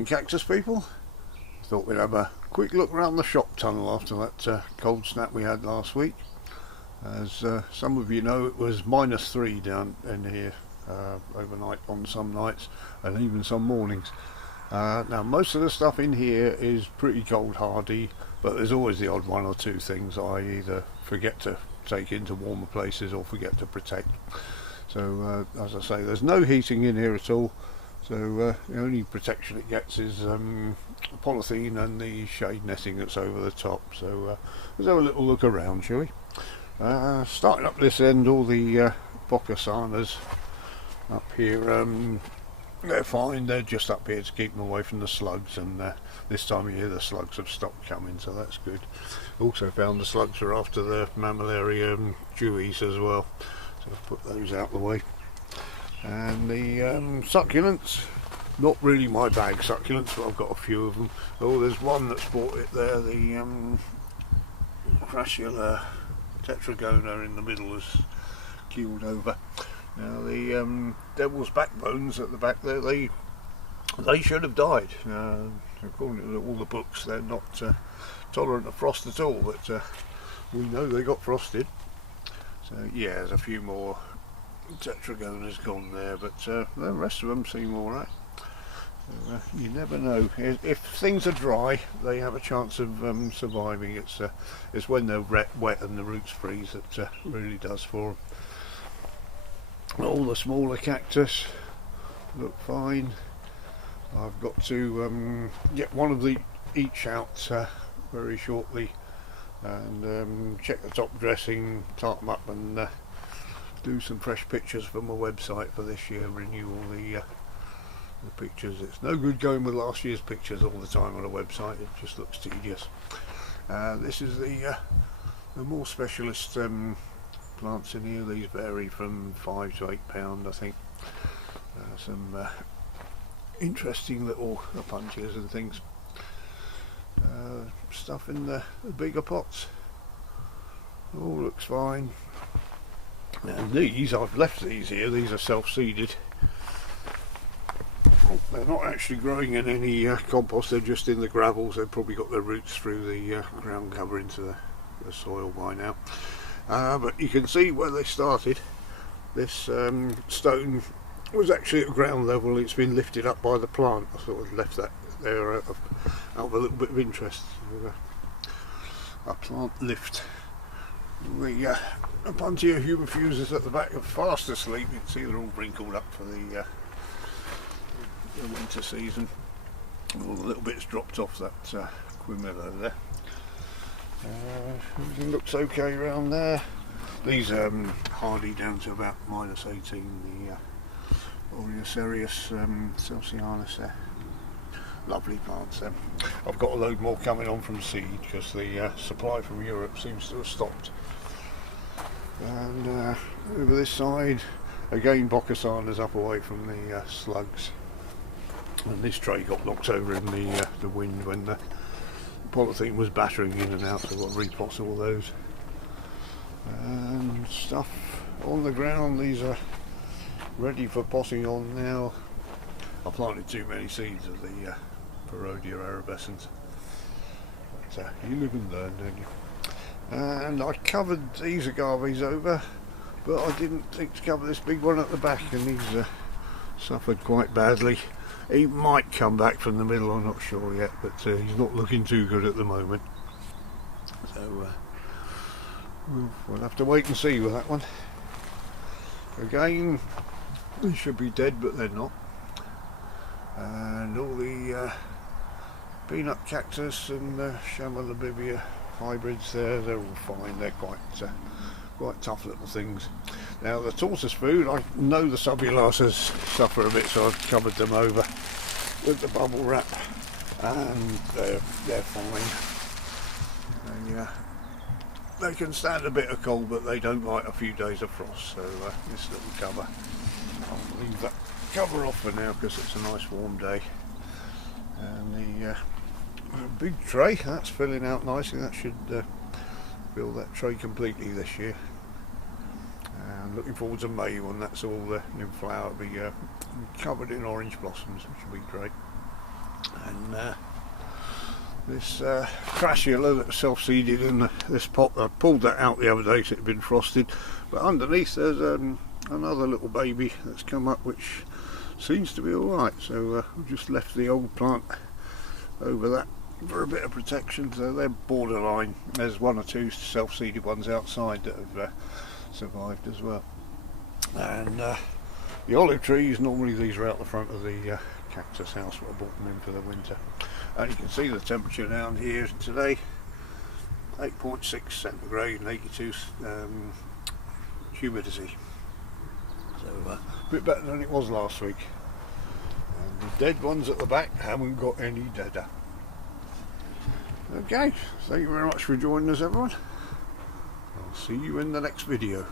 Morning, Cactus people. Thought we'd have a quick look around the shop tunnel after that cold snap we had last week. As some of you know, it was -3 down in here overnight on some nights and even some mornings. Now most of the stuff in here is pretty cold hardy, but there's always the odd one or two things I either forget to take into warmer places or forget to protect. So as I say, there's no heating in here at all. So the only protection it gets is polythene and the shade netting that's over the top. So let's have a little look around, shall we? Starting up this end, all the Bocasanas up here, they're fine. They're just up here to keep them away from the slugs, and this time of year the slugs have stopped coming, so that's good. Also found the slugs are after the mammaliarium dewies as well, so I've put those out the way. And the succulents, not really my bag succulents, but I've got a few of them. Oh, there's one that's bought it there, the Crassula tetragona in the middle is keeled over. Now the devil's backbones at the back there, they should have died. According to all the books, they're not tolerant of frost at all, but we know they got frosted. So yeah, there's a few more tetragona's gone there, but the rest of them seem alright. So, you never know. If things are dry, they have a chance of surviving. It's when they're wet and the roots freeze that really does for them. All the smaller cactus look fine. I've got to get one of each out very shortly and check the top dressing, tart them up, and do some fresh pictures for my website for this year, renew all the pictures. It's no good going with last year's pictures all the time on a website, it just looks tedious. This is the more specialist plants in here. These vary from £5 to £8, I think. Some interesting little punches and things. Stuff in the bigger pots all looks fine. And these, I've left these here, these are self-seeded. They're not actually growing in any compost, they're just in the gravels. They've probably got their roots through the ground cover into the soil by now. But you can see where they started. This stone was actually at ground level. It's been lifted up by the plant. I sort of left that there out of a little bit of interest. A plant lift. A bunch of humifuses at the back are fast asleep. You can see they're all wrinkled up for the winter season. All the little bits dropped off that quimilla there. Everything looks okay around there. These are hardy down to about -18. The Oreoserius celsianus there. Lovely plants there. I've got a load more coming on from seed because the supply from Europe seems to have stopped. And over this side again, Bocasanas up away from the slugs, and this tray got knocked over in the wind when the polythene was battering in and out, so I've got to repot all those. And stuff on the ground, these are ready for potting on now. I planted too many seeds of the Parodia arabescens, but you live and learn, don't you? And I covered these agaves over, but I didn't think to cover this big one at the back, and he's suffered quite badly. He might come back from the middle, I'm not sure yet, but he's not looking too good at the moment. So we'll have to wait and see with that one. Again, they should be dead, but they're not. And all the peanut cactus and Chamalabibia hybrids there, they're all fine. They're quite tough little things. Now the tortoise food, I know the subulasas suffer a bit, so I've covered them over with the bubble wrap, and they're fine. They can stand a bit of cold, but they don't like a few days of frost. So this little cover, I'll leave that cover off for now because it's a nice warm day. And the big tray, that's filling out nicely. That should fill that tray completely this year. And looking forward to May when that's all in flower. It'll be covered in orange blossoms, which will be great. this crassula that self-seeded in this pot. I pulled that out the other day so it had been frosted, but underneath there's another little baby that's come up which seems to be alright, so I've just left the old plant over that for a bit of protection. So they're borderline. There's one or two self-seeded ones outside that have survived as well. And the olive trees, normally these are out the front of the cactus house, but I brought them in for the winter. And you can see the temperature down here today, 8.6 centigrade and 82 humidity. So a bit better than it was last week. And the dead ones at the back haven't got any deader. Okay, thank you very much for joining us, everyone. I'll see you in the next video.